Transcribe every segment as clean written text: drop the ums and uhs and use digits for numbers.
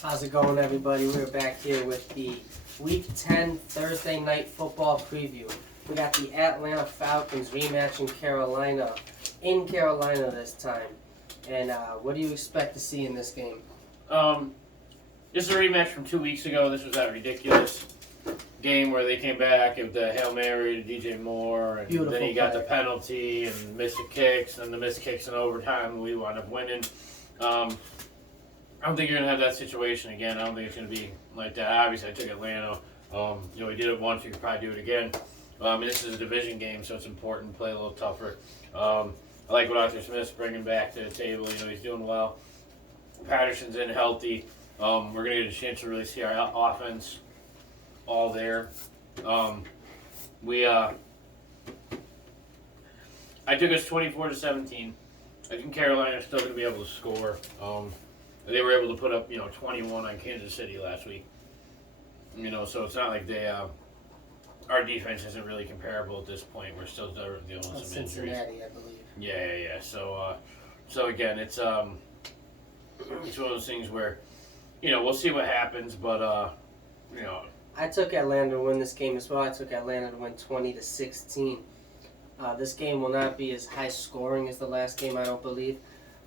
How's it going, everybody? We're back here with the Week 10 Thursday Night Football preview. We got the Atlanta Falcons rematch in Carolina this time. And what do you expect to see in this game? This is a rematch from 2 weeks ago. This was that ridiculous game where they came back with the Hail Mary to DJ Moore, and Beautiful then he got play. the penalty and missed the kicks, and the missed kicks in overtime, and we wound up winning. I don't think you're gonna have that situation again. I don't think it's gonna be like that. Obviously, I took Atlanta. We did it once. We could probably do it again. This is a division game, so it's important to play a little tougher. I like what Arthur Smith's bringing back to the table. He's doing well. Patterson's in healthy. We're gonna get a chance to really see our offense all there. I took us 24-17. I think Carolina's still gonna be able to score. They were able to put up 21 on Kansas City last week. So it's not like our defense isn't really comparable at this point. We're still dealing with some injuries. Cincinnati, I believe. Yeah. So again, it's one of those things where, we'll see what happens, but I took Atlanta to win this game as well. I took Atlanta to win 20-16. This game will not be as high scoring as the last game, I don't believe.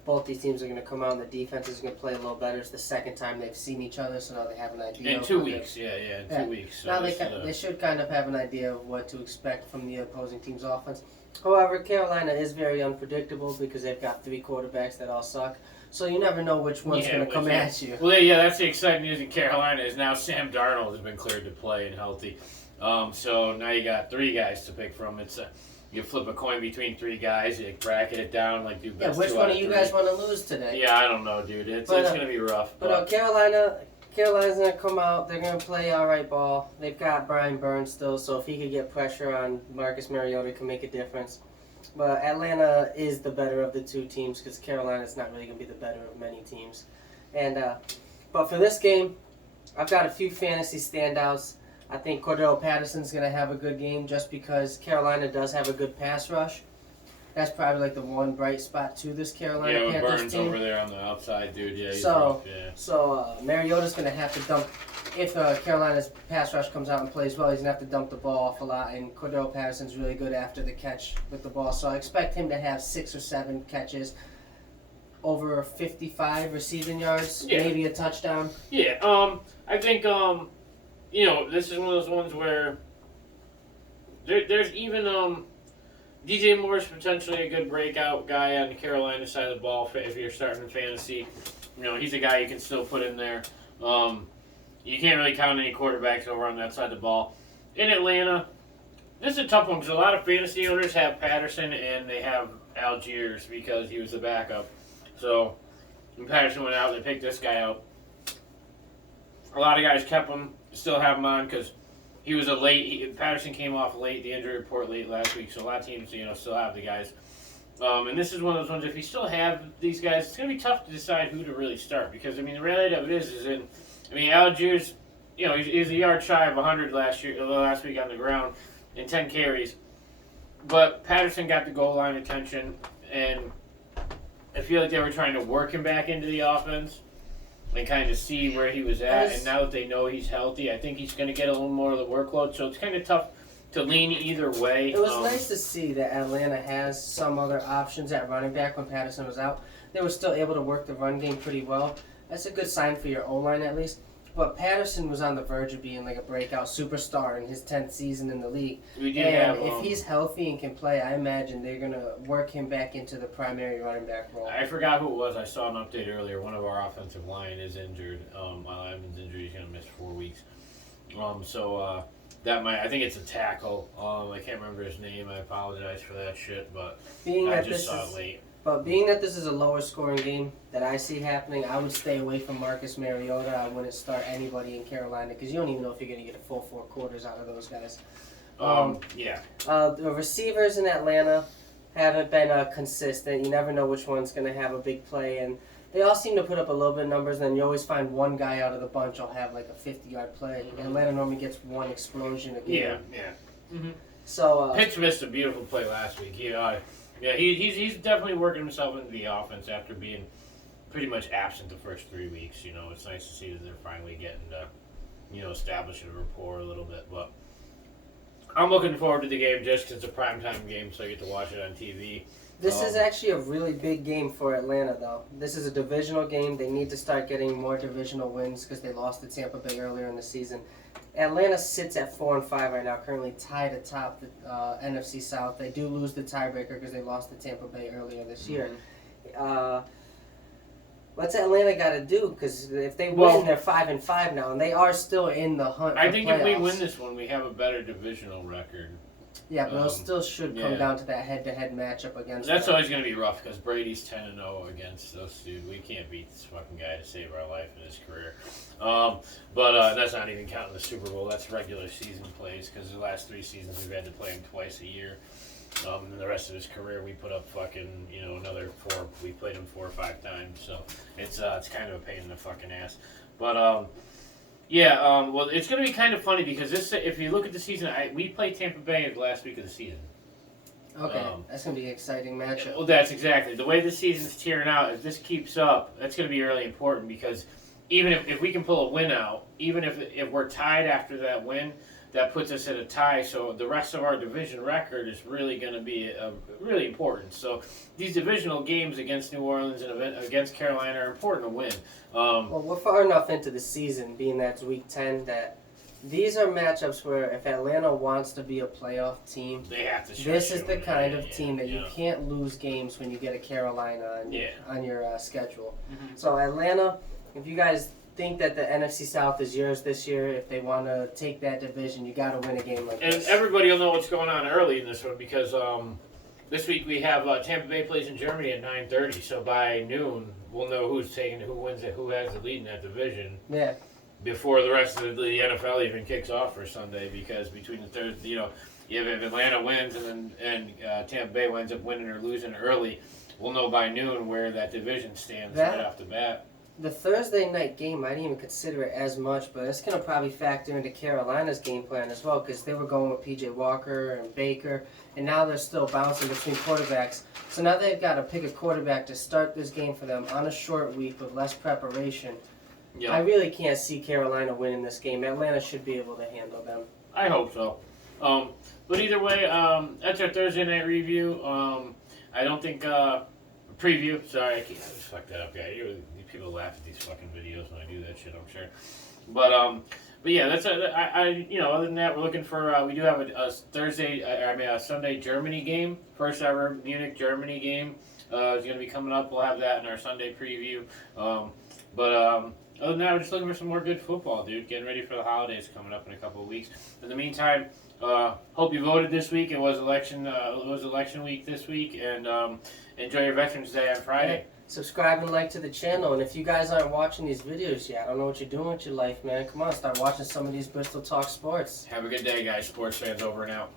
Both these teams are going to come out and the defense is going to play a little better. It's the second time they've seen each other, so now they have an idea. In 2 weeks, in 2 weeks. So now they should kind of have an idea of what to expect from the opposing team's offense. However, Carolina is very unpredictable because they've got three quarterbacks that all suck. So you never know which one's going to come at you. Well, that's the exciting news in Carolina is now Sam Darnold has been cleared to play and healthy. So now you got three guys to pick from. It's you flip a coin between three guys, you bracket it down, do best which two one out of you three. guys want to lose today? Yeah, I don't know, dude. It's going to be rough. But Carolina's going to come out. They're going to play all right ball. They've got Brian Burns still, so if he could get pressure on Marcus Mariota, it can make a difference. But Atlanta is the better of the two teams because Carolina's not really going to be the better of many teams. And but for this game, I've got a few fantasy standouts. I think Cordell Patterson's going to have a good game just because Carolina does have a good pass rush. That's probably the one bright spot to this Carolina with Panthers Burns team. over there on the outside, dude. Yeah, he's So, rough, So Mariota's going to have to dump. If Carolina's pass rush comes out and plays well, he's going to have to dump the ball off a lot. And Cordell Patterson's really good after the catch with the ball. So I expect him to have 6 or 7 catches, over 55 receiving yards, maybe a touchdown. Yeah, I think, this is one of those ones where there's even, DJ Moore's potentially a good breakout guy on the Carolina side of the ball if you're starting in fantasy. He's a guy you can still put in there. You can't really count any quarterbacks over on that side of the ball. In Atlanta, this is a tough one because a lot of fantasy owners have Patterson and they have Algiers because he was the backup. So when Patterson went out, they picked this guy out. A lot of guys kept him, still have him on because he was Patterson came off late, the injury report late last week, so a lot of teams, still have the guys. And this is one of those ones, if you still have these guys, it's going to be tough to decide who to really start because, the reality of it is Algiers, he's a yard shy of 100 last week on the ground in 10 carries. But Patterson got the goal line attention, and I feel like they were trying to work him back into the offense and kind of see where he was at. And now that they know he's healthy, I think he's going to get a little more of the workload. So it's kind of tough to lean either way. It was nice to see that Atlanta has some other options at running back when Patterson was out. They were still able to work the run game pretty well. That's a good sign for your O-line at least. But Patterson was on the verge of being a breakout superstar in his 10th season in the league. If he's healthy and can play, I imagine they're going to work him back into the primary running back role. I forgot who it was. I saw an update earlier. One of our offensive line is injured. Ivan's injured. He's going to miss 4 weeks. I think it's a tackle. I can't remember his name. I apologize for that shit, but I just saw it late. But being that this is a lower scoring game that I see happening, I would stay away from Marcus Mariota. I wouldn't start anybody in Carolina because you don't even know if you're going to get a full 4 quarters out of those guys. The receivers in Atlanta haven't been consistent. You never know which one's going to have a big play. And they all seem to put up a little bit of numbers, and then you always find one guy out of the bunch will have a 50-yard play. Mm-hmm. Atlanta normally gets one explosion a game. Yeah. Mm-hmm. So Pitts missed a beautiful play last week. He's definitely working himself into the offense after being pretty much absent the first 3 weeks. You know, it's nice to see that they're finally getting to, establishing a rapport a little bit. But I'm looking forward to the game just 'cause it's a primetime game, so I get to watch it on TV. This is actually a really big game for Atlanta, though. This is a divisional game. They need to start getting more divisional wins because they lost to Tampa Bay earlier in the season. Atlanta sits at 4-5 right now, currently tied atop the NFC South. They do lose the tiebreaker because they lost to Tampa Bay earlier this year. What's Atlanta got to do? Because if they win, they're 5-5 now, and they are still in the hunt. I for think playoffs. if we win this one, we have a better divisional record. Yeah, but it still should come yeah. down to that head-to-head matchup against. That's them. always going to be rough because Brady's 10-0 against us, dude. We can't beat this fucking guy to save our life in his career. But that's not even counting the Super Bowl. That's regular season plays because the last 3 seasons we've had to play him twice a year. And the rest of his career, we put up fucking, another 4. We played him 4 or 5 times, so it's kind of a pain in the fucking ass. But well, it's going to be kind of funny because if you look at the season, we played Tampa Bay the last week of the season. Okay, that's going to be an exciting matchup. Well, that's exactly. The way the season's tearing out, if this keeps up, that's going to be really important because even if we can pull a win out, even if we're tied after that win, that puts us at a tie. So the rest of our division record is really going to be really important. So these divisional games against New Orleans and against Carolina are important to win. Well, we're far enough into the season, being that it's week 10, that these are matchups where if Atlanta wants to be a playoff team, they have to. This is the kind of team that you can't lose games when you get a Carolina on your schedule. Mm-hmm. So Atlanta, if you guys think that the NFC South is yours this year, if they want to take that division, you got to win a game like this. And everybody will know what's going on early in this one because this week we have Tampa Bay plays in Germany at 9:30. So by noon, we'll know who wins it, who has the lead in that division. Yeah. Before the rest of the NFL even kicks off for Sunday, because between the third, if Atlanta wins and Tampa Bay winds up winning or losing early, we'll know by noon where that division stands right off the bat. The Thursday night game, I didn't even consider it as much, but it's going to probably factor into Carolina's game plan as well because they were going with P.J. Walker and Baker, and now they're still bouncing between quarterbacks. So now they've got to pick a quarterback to start this game for them on a short week with less preparation. Yeah. I really can't see Carolina winning this game. Atlanta should be able to handle them. I hope so. But either way, that's our Thursday night review. I don't think preview. Sorry, I just fucked that up, guy. People laugh at these fucking videos when I do that shit, I'm sure. But yeah, that's other than that, we're looking for. We do have a Sunday Germany game, first ever Munich Germany game. Is going to be coming up. We'll have that in our Sunday preview. Other than that, we're just looking for some more good football, dude. Getting ready for the holidays coming up in a couple of weeks. In the meantime, hope you voted this week. It was election week this week, and enjoy your Veterans Day on Friday. Subscribe and like to the channel, and if you guys aren't watching these videos yet, I don't know what you're doing with your life, man. Come on, start watching some of these Bristol Talk Sports. Have a good day, guys. Sports fans over and out.